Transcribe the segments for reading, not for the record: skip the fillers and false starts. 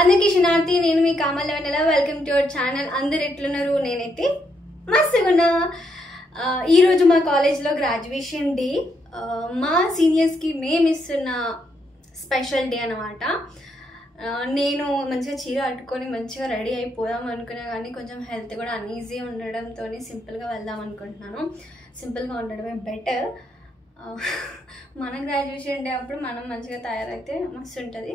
అందరికీ శనార్థి, నేను మీ Kamal Vennela. Welcome to our channel. అందరు ఎట్లున్నారు? నేనైతే మస్తుగున్నా. ఈరోజు మా కాలేజ్లో గ్రాడ్యుయేషన్ డే. మా సీనియర్స్కి మేము ఇస్తున్న స్పెషల్ డే అనమాట. నేను మంచిగా చీర కట్టుకొని మంచిగా రెడీ అయిపోదాం అనుకున్నా, కానీ కొంచెం హెల్త్ కూడా అన్ఈజీ ఉండడంతో సింపుల్గా వెళ్దాం అనుకుంటున్నాను. సింపుల్గా ఉండడమే బెటర్. మన గ్రాడ్యుయేషన్ డే అప్పుడు మనం మంచిగా తయారైతే మస్తు ఉంటుంది.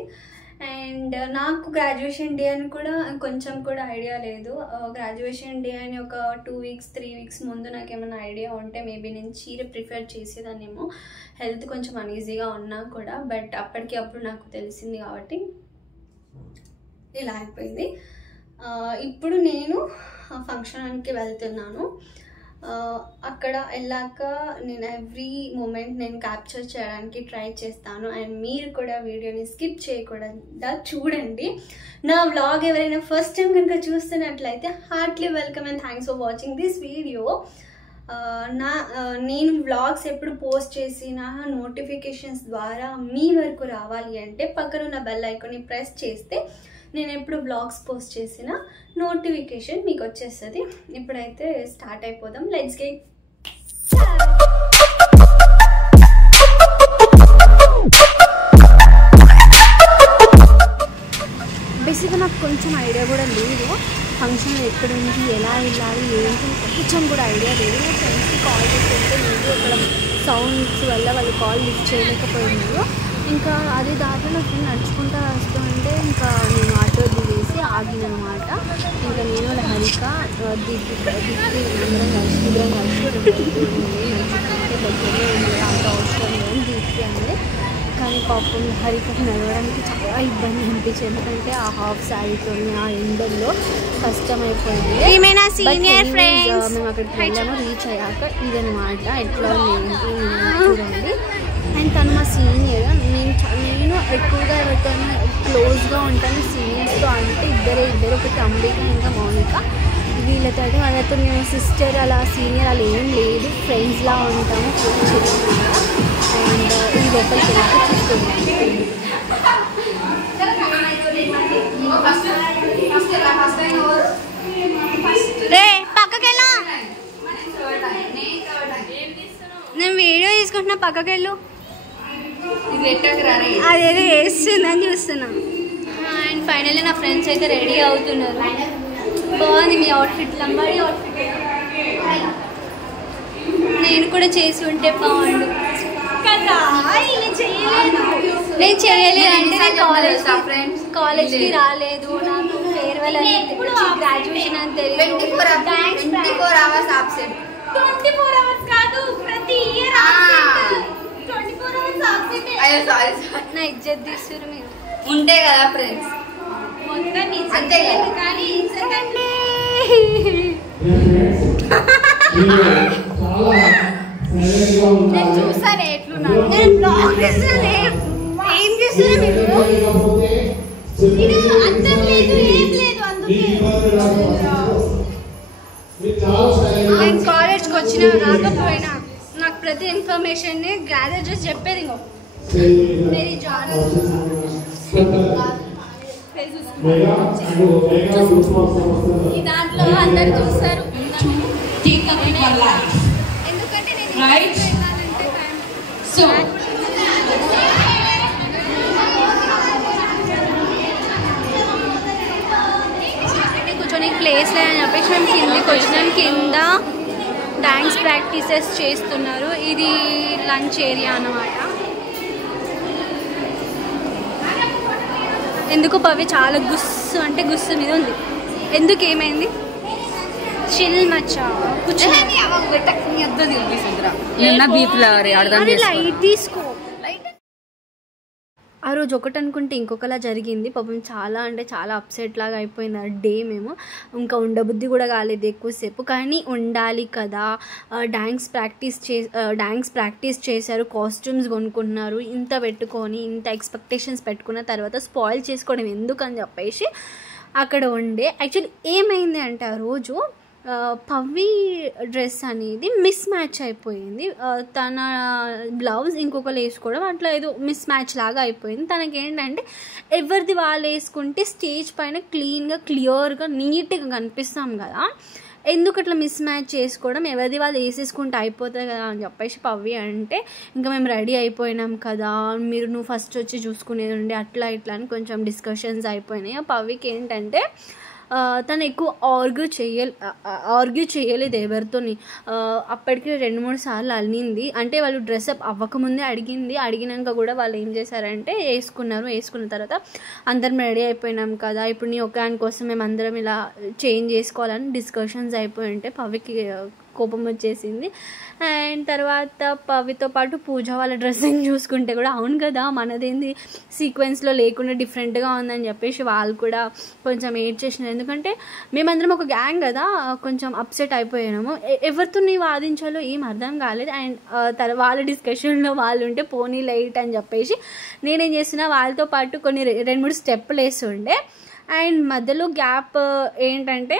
అండ్ నాకు గ్రాడ్యుయేషన్ డే అని కూడా కొంచెం కూడా ఐడియా లేదు. గ్రాడ్యుయేషన్ డే అని ఒక 2 weeks 3 weeks ముందు నాకు ఏమైనా ఐడియా ఉంటే మేబీ నేను చీర ప్రిఫర్ చేసేదాన్నేమో, హెల్త్ కొంచెం అన్ఈజీగా ఉన్నా కూడా. బట్ అప్పటికి అప్పుడు నాకు తెలిసింది కాబట్టి ఇలా అయిపోయింది. ఇప్పుడు నేను ఫంక్షన్కి వెళ్తున్నాను. అక్కడ వెళ్ళాక నేను ఎవ్రీ మూమెంట్ నేను క్యాప్చర్ చేయడానికి ట్రై చేస్తాను. అండ్ మీరు కూడా వీడియోని స్కిప్ చేయకుండా చూడండి. నా వ్లాగ్ ఎవరైనా ఫస్ట్ టైం కనుక చూస్తున్నట్లయితే heartly welcome and thanks for watching this video. నేను వ్లాగ్స్ ఎప్పుడు పోస్ట్ చేసిన నోటిఫికేషన్స్ ద్వారా మీ వరకు రావాలి అంటే పక్కనున్న బెల్ ఐకాన్ని ప్రెస్ చేస్తే నేను ఎప్పుడు వ్లాగ్స్ పోస్ట్ చేసిన నోటిఫికేషన్ మీకు వచ్చేస్తుంది. ఇప్పుడైతే స్టార్ట్ అయిపోదాం. Let's get. బేసిక్గా నాకు కొంచెం ఐడియా కూడా లేదు, ఫంక్షన్ ఎక్కడ ఉంది, ఎలా వెళ్ళాలి, ఏంటి కొంచెం కూడా ఐడియా లేదు. నా ఫ్రెండ్స్కి కాల్ చేస్తుంటే లేదు, అక్కడ సౌండ్స్ వల్ల వాళ్ళు కాల్ లిఫ్ట్ చేయలేకపోయినారు. ఇంకా అది దాకా నా ఫ్రెండ్ నడుచుకుంటూ వస్తుంటే ఇంకా నేను ఆటో దిగేసి ఆగినమాట. ఇంకా నేను వాళ్ళ హరిక దిక్కి అందరం కలిసి దగ్గరలో ఉంది ఆటో అవసరం లేదు దిక్కి అంటే. కానీ పాపం హరికకి నడవడానికి చాలా ఇబ్బంది అనిపించింది, ఎందుకంటే ఆ హాఫ్ శారీతో ఆ ఎండల్లో కష్టమైపోయింది. మేము అక్కడికి వెళ్ళాము. రీచ్ అయ్యాక ఇదనమాట ఎట్లా ఏంటి చూడండి. అండ్ తను మా సీనియర్. నేను ఎక్కువగా ఎవరితో క్లోజ్గా ఉంటాను సీనియర్స్తో అంటే ఇద్దరు ఒకటి అంబిక ఇంకా మౌనిక. వీళ్ళతో అయితే వాళ్ళతో మేము సిస్టర్ అలా సీనియర్ అలా ఏం లేదు, ఫ్రెండ్స్లా ఉంటాము. అండ్ ఈ లోపలికి వెళ్ళి చూస్తున్నాను. పక్కకెళ్ళా, నేను వీడియో తీసుకుంటున్నా, పక్కకెళ్ళు. అదేదో వేస్తుందని చూస్తున్నా. అండ్ ఫైనల్లీ నా ఫ్రెండ్స్ అయితే రెడీ అవుతున్నారు. బాగుంది మీ అవుట్ఫిట్, లంబాడి అవుట్ఫిట్. నేను కూడా చేసి ఉంటే బాగుండు కదా. నేను చేయలేదు అంటే నేను కాలేజ్కి రాలేదు, నాకు ఫేర్వెల్ అని గ్రాడ్యుయేషన్ అని తెలియదు. 24 hours absent. 24 hours కాదు, ప్రతి ఇయర్ 24 hours absent. నా ఇజ్జత్ తీస్తున్నారు మీరు. ఉంటే కదా ఫ్రెండ్స్ అంతే కానీ నేను చూసాను ఎట్లున్నాను. నేను బ్లాగ్ ఏం చేస్తున్నా మీరు అర్థం లేదు, ఏం లేదు. అందుకే నేను కాలేజ్కి వచ్చినా రాకపోయినా నాకు ప్రతి ఇన్ఫర్మేషన్ గ్యాదర్ చేసి చెప్పేది. ఇంకో మేరీ జాన్ ఈ దాంట్లో అందరు చూస్తారు, ఎందుకంటే నేను కూర్చొని ప్లేస్ లేదని చెప్పేసి మేము కిందకి వచ్చినాం. కింద డాన్స్ ప్రాక్టీసెస్ చేస్తున్నారు. ఇది లంచ్ ఏరియా అన్నమాట. ఎందుకు పవి చాలా గుస్సు అంటే గుస్సు మీద ఉంది. ఎందుకు ఏమైంది? చిల్ మచ్చా లైట్ తీసుకో. ఆ రోజు ఒకటి అనుకుంటే ఇంకొకలా జరిగింది. పాపం చాలా అంటే చాలా అప్సెట్ లాగా అయిపోయింది ఆ డే. మేము ఇంకా ఉండబుద్ధి కూడా కాలేదు ఎక్కువసేపు, కానీ ఉండాలి కదా. డాన్స్ ప్రాక్టీస్ చేశారు, కాస్ట్యూమ్స్ కొనుక్కున్నారు. ఇంత పెట్టుకొని ఇంత ఎక్స్పెక్టేషన్స్ పెట్టుకున్న తర్వాత స్పాయిల్ చేసుకోవడం ఎందుకని చెప్పేసి అక్కడ ఉండే. యాక్చువల్లీ ఏమైంది అంటే ఆ రోజు పవ్వి డ్రెస్ అనేది మిస్ మ్యాచ్ అయిపోయింది. తన బ్లౌజ్ ఇంకొకరు వేసుకోవడం అట్లా ఏదో మిస్ మ్యాచ్ లాగా అయిపోయింది. తనకేంటంటే ఎవరిది వాళ్ళు వేసుకుంటే స్టేజ్ పైన క్లీన్గా క్లియర్గా నీట్గా కనిపిస్తాం కదా, ఎందుకు అట్లా మిస్ మ్యాచ్ చేసుకోవడం, ఎవరిది వాళ్ళు వేసేసుకుంటే అయిపోతుంది కదా అని చెప్పేసి పవ్వి అంటే, ఇంకా మేము రెడీ అయిపోయినాం కదా, నువ్వు ఫస్ట్ వచ్చి చూసుకునేది ఉండే అట్లా ఇట్లా అని కొంచెం డిస్కషన్స్ అయిపోయినాయి. ఆ పవ్వికి ఏంటంటే తను ఎక్కువ ఆర్గ్యూ చేయలేదు ఎవరితోని. అప్పటికి 2-3 సార్లు అనింది. అంటే వాళ్ళు డ్రెస్అప్ అవ్వకముందే అడిగినాక కూడా వాళ్ళు ఏం చేశారంటే వేసుకున్న తర్వాత అందరం రెడీ అయిపోయినాం కదా, ఇప్పుడు నీ ఒక్కదాని కోసం మేము అందరం ఇలా చేంజ్ చేసుకోవాలని డిస్కషన్స్ అయిపోయి ఉంటే పవ్వికి కోపం వచ్చేసింది. అండ్ తర్వాత పవ్వితో పాటు పూజ వాళ్ళ డ్రెస్సింగ్ చూసుకుంటే కూడా అవును కదా మనదేంది సీక్వెన్స్లో లేకుండా డిఫరెంట్గా ఉందని చెప్పేసి వాళ్ళు కూడా కొంచెం ఏడ్ చేసినారు. ఎందుకంటే మేమందరం ఒక గ్యాంగ్ కదా, కొంచెం అప్సెట్ అయిపోయాము. ఎవరితో నీ వాదించాలో ఏం అర్థం కాలేదు. అండ్ వాళ్ళ డిస్కషన్లో వాళ్ళు ఉంటే పోనీ లైట్ అని చెప్పేసి నేనేం చేస్తున్నా వాళ్ళతో పాటు కొన్ని 2-3 స్టెప్పులు వేసి ఉండే. అండ్ మధ్యలో గ్యాప్ ఏంటంటే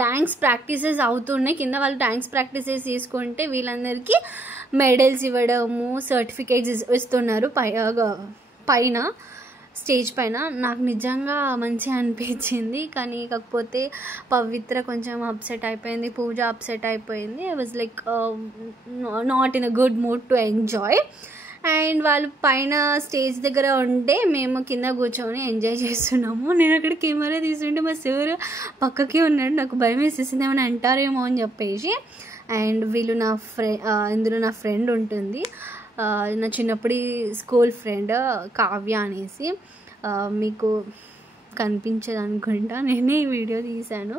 డాన్స్ ప్రాక్టీసెస్ అవుతున్నాయి కింద. వాళ్ళు డాన్స్ ప్రాక్టీసెస్ తీసుకుంటే వీళ్ళందరికీ మెడల్స్ ఇవ్వడము, సర్టిఫికేట్స్ ఇస్తున్నారు పైన స్టేజ్ పైన. నాకు నిజంగా మంచిగా అనిపించింది. కానీ కాకపోతే పవిత్ర కొంచెం అప్సెట్ అయిపోయింది, పూజ అప్సెట్ అయిపోయింది. I was like not in a good mood to enjoy. And వాళ్ళు పైన స్టేజ్ దగ్గర ఉంటే మేము కింద కూర్చొని ఎంజాయ్ చేస్తున్నాము. నేను అక్కడ కెమెరా తీసుకుంటే మా సార్ పక్కకి ఉన్నాడు. నాకు భయం వేసేసింది ఏమైనా అంటారేమో అని చెప్పేసి. అండ్ వీళ్ళు ఇందులో నా ఫ్రెండ్ ఉంటుంది, నా చిన్నప్పటి స్కూల్ ఫ్రెండ్ కావ్య అనేసి. మీకు కనిపించదు అనుకుంటా, నేనే ఈ వీడియో తీశాను.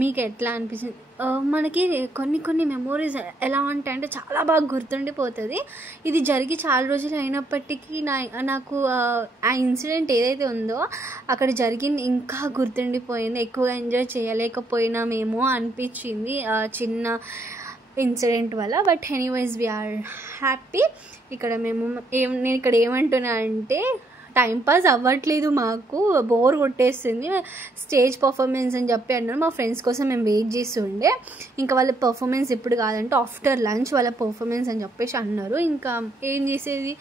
మీకు ఎట్లా అనిపించింది? మనకి కొన్ని మెమోరీస్ ఎలా ఉంటాయంటే చాలా బాగా గుర్తుండిపోతుంది. ఇది జరిగి చాలా రోజులు అయినప్పటికీ నాకు ఆ ఇన్సిడెంట్ ఏదైతే ఉందో అక్కడ జరిగింది ఇంకా గుర్తుండిపోయింది. ఎక్కువగా ఎంజాయ్ చేయలేకపోయినామేమో అనిపించింది చిన్న ఇన్సిడెంట్ వల్ల. But anyways we are happy. ఇక్కడ నేను ఇక్కడ ఏమంటున్నా అంటే టైంపాస్ అవ్వట్లేదు, మాకు బోర్ కొట్టేస్తుంది. స్టేజ్ పర్ఫార్మెన్స్ అని చెప్పి అన్నారు. మా ఫ్రెండ్స్ కోసం మేము వెయిట్ చేస్తుండే. ఇంకా వాళ్ళ పర్ఫార్మెన్స్ ఎప్పుడు కాదంటే ఆఫ్టర్ లంచ్ వాళ్ళ పర్ఫార్మెన్స్ అని చెప్పేసి అన్నారు. ఇంకా ఏం చేసేది,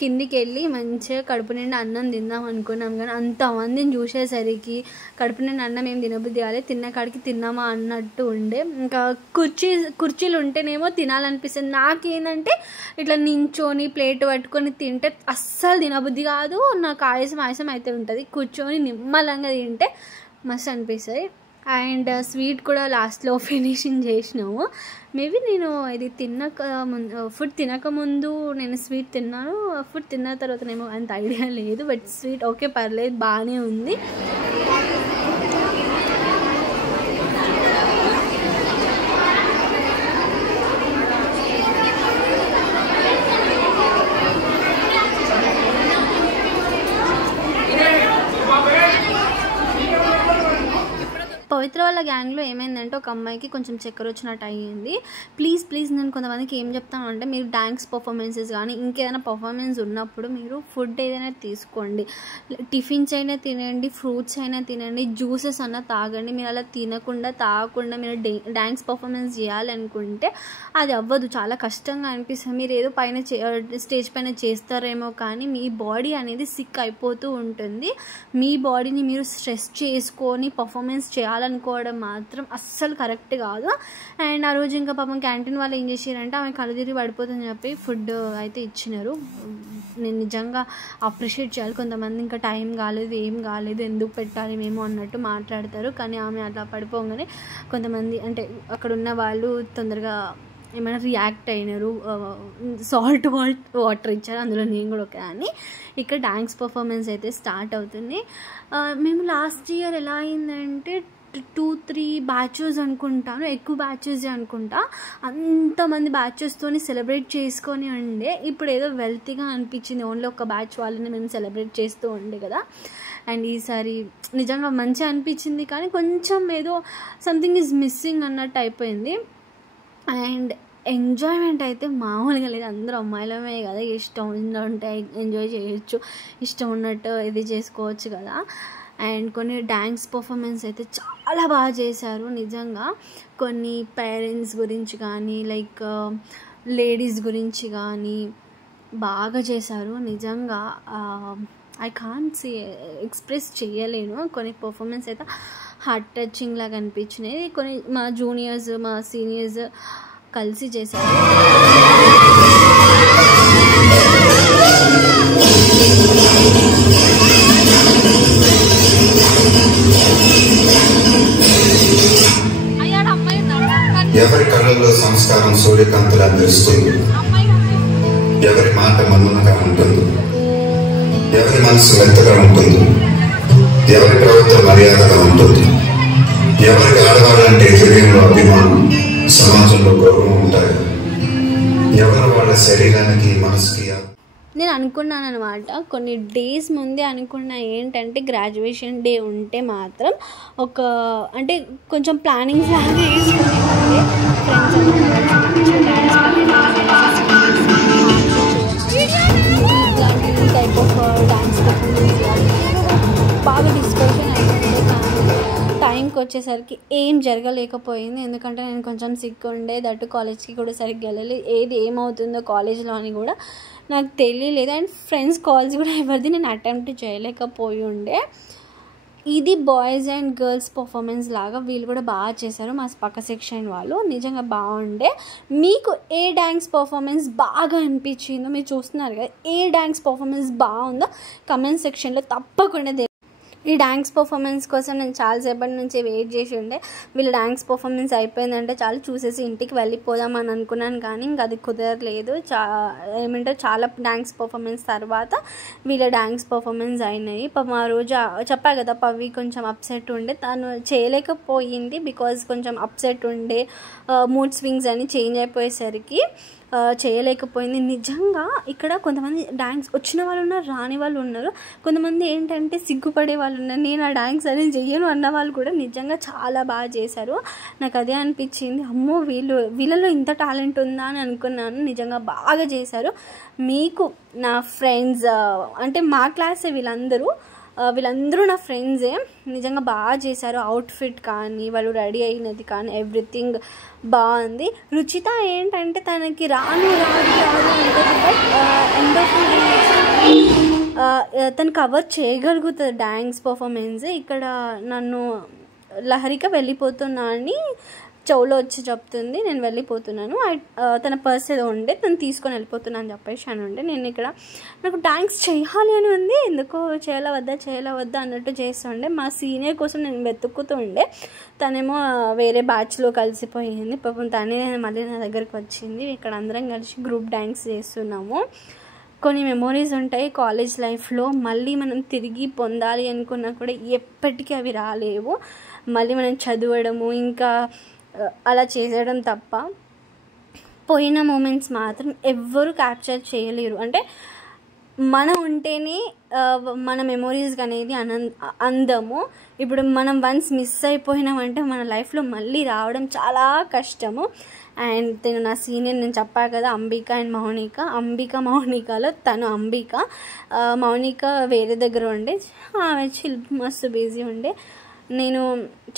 కిందికి వెళ్ళి మంచిగా కడుపు నిండా అన్నం తిందాం అనుకున్నాం. కానీ అంతమందిని చూసేసరికి కడుపు నిండా అన్నం ఏం తినబుద్ధి కాలేదు, తిన్న కాడికి తిన్నామా అన్నట్టు ఉండే. ఇంకా కుర్చీలు ఉంటేనేమో తినాలనిపిస్తుంది. నాకేంటంటే ఇట్లా నించొని ప్లేట్ పట్టుకొని తింటే అస్సలు తినబుద్ధి కాదు, నాకు ఆయాసం అయితే ఉంటుంది. కూర్చొని నిమ్మలంగా తింటే మస్తు అనిపిస్తుంది. అండ్ స్వీట్ కూడా లాస్ట్లో ఫినిషింగ్ చేసినాము. మేబీ నేను ఇది ఫుడ్ తినకముందు నేను స్వీట్ తిన్నాను, ఫుడ్ తిన్న తర్వాతనేమో అంత ఐడియా లేదు. బట్ స్వీట్ ఓకే పర్లేదు, బాగానే ఉంది. పవిత్ర వాళ్ళ గ్యాంగ్లో ఏమైందంటే ఒక అమ్మాయికి కొంచెం చక్కెర వచ్చినట్టు అయ్యింది. ప్లీజ్ నేను కొంతమందికి ఏం చెప్తాను అంటే, మీరు డాన్స్ పర్ఫార్మెన్సెస్ కానీ ఇంకేదైనా పర్ఫార్మెన్స్ ఉన్నప్పుడు మీరు ఫుడ్ ఏదైనా తీసుకోండి. టిఫిన్స్ అయినా తినండి, ఫ్రూట్స్ అయినా తినండి, జ్యూసెస్ అన్నా తాగండి. మీరు అలా తాగకుండా మీరు డాన్స్ పర్ఫార్మెన్స్ చేయాలనుకుంటే అది అవ్వదు, చాలా కష్టంగా అనిపిస్తుంది. మీరు ఏదో స్టేజ్ పైన చేస్తారేమో కానీ మీ బాడీ అనేది సిక్ అయిపోతూ ఉంటుంది. మీ బాడీని మీరు స్ట్రెస్ చేసుకొని పర్ఫార్మెన్స్ చేయాలనుకోవడం మాత్రం అస్సలు కరెక్ట్ కాదు. అండ్ ఆ రోజు ఇంకా పాపం క్యాంటీన్ వాళ్ళు ఏం చేశారంటే ఆమె కళ్ళు తిరిగి పడిపోతుందని చెప్పి ఫుడ్ అయితే ఇచ్చినారు. నేను నిజంగా అప్రిషియేట్ చేయాలి. కొంతమంది ఇంకా టైం కాలేదు, ఏం కాలేదు, ఎందుకు పెట్టాలి మేము అన్నట్టు మాట్లాడతారు. కానీ ఆమె అట్లా పడిపోగానే కొంతమంది అంటే అక్కడ ఉన్న వాళ్ళు తొందరగా ఏమైనా రియాక్ట్ అయినారు, సాల్ట్ వాటర్ ఇచ్చారు, అందులో నేను కూడా ఒక అని. ఇక్కడ డాన్స్ పర్ఫార్మెన్స్ అయితే స్టార్ట్ అవుతుంది. మేము లాస్ట్ ఇయర్ ఎలా అయిందంటే 2-3 బ్యాచెస్ అనుకుంటాను, ఎక్కువ బ్యాచెస్ అనుకుంటా, అంతమంది బ్యాచెస్తోని సెలబ్రేట్ చేసుకొని ఉండే. ఇప్పుడు ఏదో వెల్తీగా అనిపించింది, ఓన్లీ ఒక బ్యాచ్ వాళ్ళని మేము సెలబ్రేట్ చేస్తూ ఉండే కదా. అండ్ ఈసారి నిజంగా మంచిగా అనిపించింది, కానీ కొంచెం ఏదో సంథింగ్ ఈజ్ మిస్సింగ్ అన్నట్టు అయిపోయింది. అండ్ ఎంజాయ్మెంట్ అయితే మామూలుగా లేదు. అందరూ అమ్మాయిలమే కదా, ఇష్టం ఉంటే ఎంజాయ్ చేయొచ్చు, ఇష్టం ఉన్నట్టు ఇది చేసుకోవచ్చు కదా. అండ్ కొన్ని డ్యాన్స్ పర్ఫార్మెన్స్ అయితే చాలా బాగా చేశారు నిజంగా. కొన్ని పేరెంట్స్ గురించి కానీ లైక్ లేడీస్ గురించి కానీ బాగా చేశారు నిజంగా. ఐ కాంట్ ఎక్స్ప్రెస్ చేయలేను. కొన్ని పర్ఫార్మెన్స్ అయితే హార్ట్ టచింగ్ లాగా అనిపించినాయి. కొన్ని మా జూనియర్స్ మా సీనియర్స్ కలిసి చేశారు. ఎవరి కళ్ళల్లో సంస్కారం సూర్యకాంతిలా మెరుస్తుంది, ఎవరి మాట మన్నుగా ఉంటుంది, ఎవరి మనసు మెత్తగా ఉంటుంది, ఎవరి ప్రవర్తన మర్యాదగా ఉంటుంది, ఎవరికి ఆడవాళ్ళంటే హృదయంలో అభిమానం సమాజంలో గౌరవం ఉంటాయి, ఎవరు వాళ్ళ శరీరానికి మనసుకి. నేను అనుకున్నాను అనమాట, కొన్ని డేస్ ముందే అనుకున్నా ఏంటంటే గ్రాడ్యుయేషన్ డే ఉంటే మాత్రం ఒక అంటే కొంచెం ప్లానింగ్స్ లాగా వేసుకుని friends type of dance performance బాగా డిస్కషన్ అయిపోయింది. కానీ టైంకి వచ్చేసరికి ఏం జరగలేకపోయింది. ఎందుకంటే నేను కొంచెం సిక్ ఉండే, దట్టు కాలేజ్కి కూడా సరిగ్గా వెళ్ళలేదు. ఏది ఏమవుతుందో కాలేజ్లో అని కూడా నాకు తెలియలేదు. అండ్ ఫ్రెండ్స్ కాల్స్ కూడా ఎవరిది నేను అటెంప్ట్ చేయలేకపోయి ఉండే. ఇది బాయ్స్ అండ్ గర్ల్స్ పర్ఫార్మెన్స్ లాగా వీళ్ళు కూడా బాగా చేశారు. మా పక్క సెక్షన్ వాళ్ళు నిజంగా బాగుండే. మీకు ఏ డ్యాన్స్ పర్ఫార్మెన్స్ బాగా అనిపించిందో మీరు చూస్తున్నారు కదా, ఏ డ్యాన్స్ పర్ఫార్మెన్స్ బాగుందో కమెంట్ సెక్షన్లో తప్పకుండా. ఈ డ్యాన్స్ పర్ఫార్మెన్స్ కోసం నేను చాలాసేపటి నుంచి వెయిట్ చేసి ఉండే. వీళ్ళ డ్యాన్స్ పర్ఫార్మెన్స్ అయిపోయిందంటే చాలా చూసేసి ఇంటికి వెళ్ళిపోదామని అనుకున్నాను, కానీ ఇంకా అది కుదరలేదు. ఏమంటారు చాలా డ్యాన్స్ పర్ఫార్మెన్స్ తర్వాత వీళ్ళ డ్యాన్స్ పర్ఫార్మెన్స్ అయినాయి. ఆ రోజు చెప్పా కదా పవి కొంచెం అప్సెట్ ఉండే, తను చేయలేకపోయింది బికాజ్ కొంచెం అప్సెట్ ఉండే, మూడ్ స్వింగ్స్ అని చేంజ్ అయిపోయేసరికి చేయలేకపోయింది. నిజంగా ఇక్కడ కొంతమంది డ్యాన్స్ వచ్చిన వాళ్ళు ఉన్నారు, రాని వాళ్ళు ఉన్నారు. కొంతమంది ఏంటంటే సిగ్గుపడే వాళ్ళు ఉన్నారు, నేను ఆ డ్యాన్స్ అనేది చెయ్యను అన్న వాళ్ళు కూడా నిజంగా చాలా బాగా చేశారు. నాకు అదే అనిపించింది, అమ్మో వీళ్ళలో ఇంత టాలెంట్ ఉందా అని అనుకున్నాను. నిజంగా బాగా చేశారు. మీకు నా ఫ్రెండ్స్ అంటే మా క్లాసే వీళ్ళందరూ నా ఫ్రెండ్సే, నిజంగా బాగా చేశారు. అవుట్ఫిట్ కానీ వాళ్ళు రెడీ అయినది కానీ ఎవ్రీథింగ్ బాగుంది. రుచిత ఏంటంటే తనకి రాదు ఉంటుంది, బట్ ఎండ్ ఆఫ్ తను కవర్ చేయగలుగుతుంది డ్యాన్స్ పర్ఫార్మెన్స్. ఇక్కడ నన్ను లహరిక వెళ్ళిపోతున్నా అని చెవులో వచ్చి చెప్తుంది, నేను వెళ్ళిపోతున్నాను. తన పర్స్ ఏదో ఉండే తను తీసుకొని వెళ్ళిపోతున్నా అని చెప్పేసి అని ఉండే. నేను ఇక్కడ నాకు డాన్స్ చేయాలి అని ఉంది, ఎందుకో చేయాలా వద్దా అన్నట్టు చేస్తుండే. మా సీనియర్ కోసం నేను వెతుక్కుతూ ఉండే, తనేమో వేరే బ్యాచ్లో కలిసిపోయింది. పాపం తనే మళ్ళీ నా దగ్గరికి వచ్చింది. ఇక్కడ అందరం కలిసి గ్రూప్ డాన్స్ చేస్తున్నాము. కొన్ని మెమోరీస్ ఉంటాయి కాలేజ్ లైఫ్లో, మళ్ళీ మనం తిరిగి పొందాలి అనుకున్నా కూడా ఎప్పటికీ అవి రాలేవు. మళ్ళీ మనం చదవడము ఇంకా అలా చేసేయడం తప్ప పోయిన మూమెంట్స్ మాత్రం ఎవ్వరూ క్యాప్చర్ చేయలేరు. అంటే మనం ఉంటేనే మన మెమొరీస్ అనేది అందము. ఇప్పుడు మనం వన్స్ మిస్ అయిపోయినామంటే మన లైఫ్లో మళ్ళీ రావడం చాలా కష్టము. అండ్ తను నా సీనియర్, నేను చెప్పా కదా అంబిక అండ్ మౌనికలో తను అంబిక, మౌనిక వేరే దగ్గర ఉండే, ఆమె మస్తు బిజీ ఉండే. నేను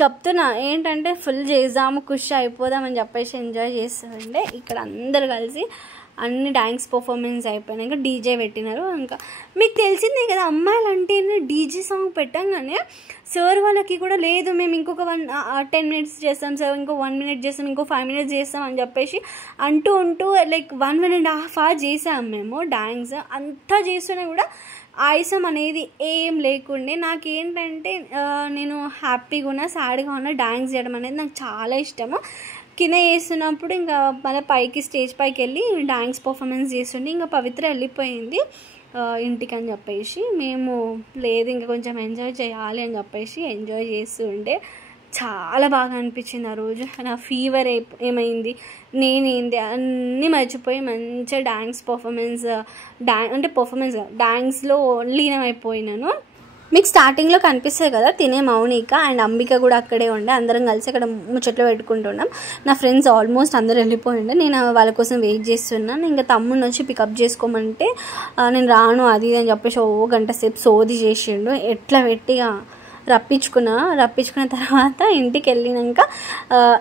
చెప్తున్నా ఏంటంటే ఫుల్ చేద్దాము, ఖుషి అయిపోదామని చెప్పేసి ఎంజాయ్ చేస్తుండే. ఇక్కడ అందరు కలిసి అన్ని డాన్స్ పర్ఫార్మెన్స్ అయిపోయినాక డీజే పెట్టినారు. ఇంకా మీకు తెలిసిందే కదా అమ్మాయిలు అంటే డీజే సాంగ్ పెట్టంగానే సార్ వాళ్ళకి కూడా లేదు మేము ఇంకొక 10 minutes చేస్తాం సార్, ఇంకో 1 minute చేస్తాం, ఇంకో 5 minutes చేస్తాం అని చెప్పేసి అంటూ లైక్ 1.5 hours చేసాం మేము డాన్స్. అంతా చేస్తున్నా కూడా ఆయాసం అనేది ఏం లేకుండే. నాకేంటంటే నేను హ్యాపీగా ఉన్నా సాడ్గా ఉన్నా డాన్స్ చేయడం అనేది నాకు చాలా ఇష్టము. కింద చేస్తున్నప్పుడు ఇంకా మళ్ళీ పైకి స్టేజ్ పైకి వెళ్ళి డాన్స్ పర్ఫార్మెన్స్ చేస్తుండే. ఇంకా పవిత్ర వెళ్ళిపోయింది ఇంటికి అని చెప్పేసి మేము లేదు ఇంకా కొంచెం ఎంజాయ్ చేయాలి అని చెప్పేసి ఎంజాయ్ చేస్తూ ఉండే. చాలా బాగా అనిపించింది ఆ రోజు. నా ఫీవర్ ఏమైంది నేనేంది అన్నీ మర్చిపోయి మంచిగా డాన్స్ పర్ఫార్మెన్స్ డాన్స్లో లీనమైపోయినాను. మీకు స్టార్టింగ్లో కనిపిస్తుంది కదా తినే మౌనిక అండ్ అంబిక కూడా అక్కడే ఉండే. అందరం కలిసి అక్కడ ముచ్చట్లు పెట్టుకుంటున్నాం. నా ఫ్రెండ్స్ ఆల్మోస్ట్ అందరు వెళ్ళిపోయిండే. నేను వాళ్ళ కోసం వెయిట్ చేస్తున్నాను. ఇంకా తమ్ముడిని వచ్చి పికప్ చేసుకోమంటే నేను రాను అది అని చెప్పేసి 1 గంట సేపు సోది చేసిండు. ఎట్లా పెట్టిగా రప్పించుకున్న తర్వాత ఇంటికి వెళ్ళినాక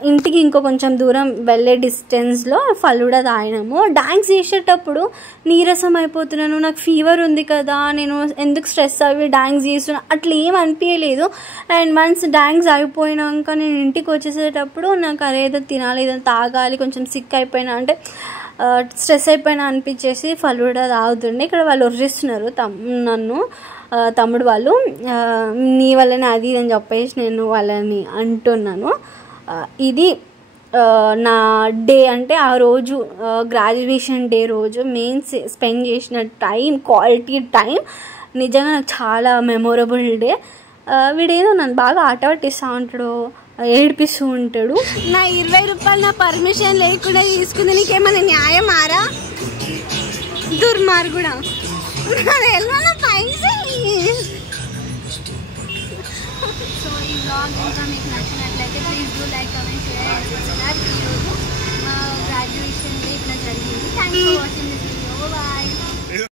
ఇంటికి ఇంకో కొంచెం దూరం వెళ్ళే డిస్టెన్స్లో ఫలూడా తాగినాము. డాన్స్ చేసేటప్పుడు నీరసం అయిపోతున్నాను, నాకు ఫీవర్ ఉంది కదా, నేను ఎందుకు స్ట్రెస్ అవి డాన్స్ చేస్తున్నా అట్లా ఏం అనిపించలేదు. అండ్ వన్స్ డాన్స్ అయిపోయినాక నేను ఇంటికి వచ్చేసేటప్పుడు నాకు అరేదో తినాలి, ఏదైనా తాగాలి, కొంచెం సిక్ అయిపోయినా అంటే స్ట్రెస్ అయిపోయినా అనిపించేసి ఫలూడా తాగుతుండే. ఇక్కడ వాళ్ళు ఒర్రిస్తున్నారు నన్ను, తమ్ముడు వాళ్ళు, నీ వల్లనే అది అని చెప్పేసి నేను వాళ్ళని అంటున్నాను. ఇది నా డే, అంటే ఆ రోజు గ్రాడ్యుయేషన్ డే రోజు మెయిన్ స్పెండ్ చేసిన టైం, క్వాలిటీ టైం నిజంగా నాకు చాలా మెమొరబుల్ డే. వీడేదో నన్ను బాగా ఆట పట్టిస్తూ ఉంటాడు, ఏడిపిస్తూ ఉంటాడు. నా 20 రూపాయలు నా పర్మిషన్ లేకుండా తీసుకుంది, నీకేమన్నా న్యాయం మారా దుర్మార్గుడా? సో ఈ వ్లాగ్ ఇంకా మీకు నచ్చినట్లయితే please do like, comment, share and subscribe. ఈరోజు మా గ్రాడ్యుయేషన్ డే ఇట్లా జరిగింది. Thanks for watching this video. Bye.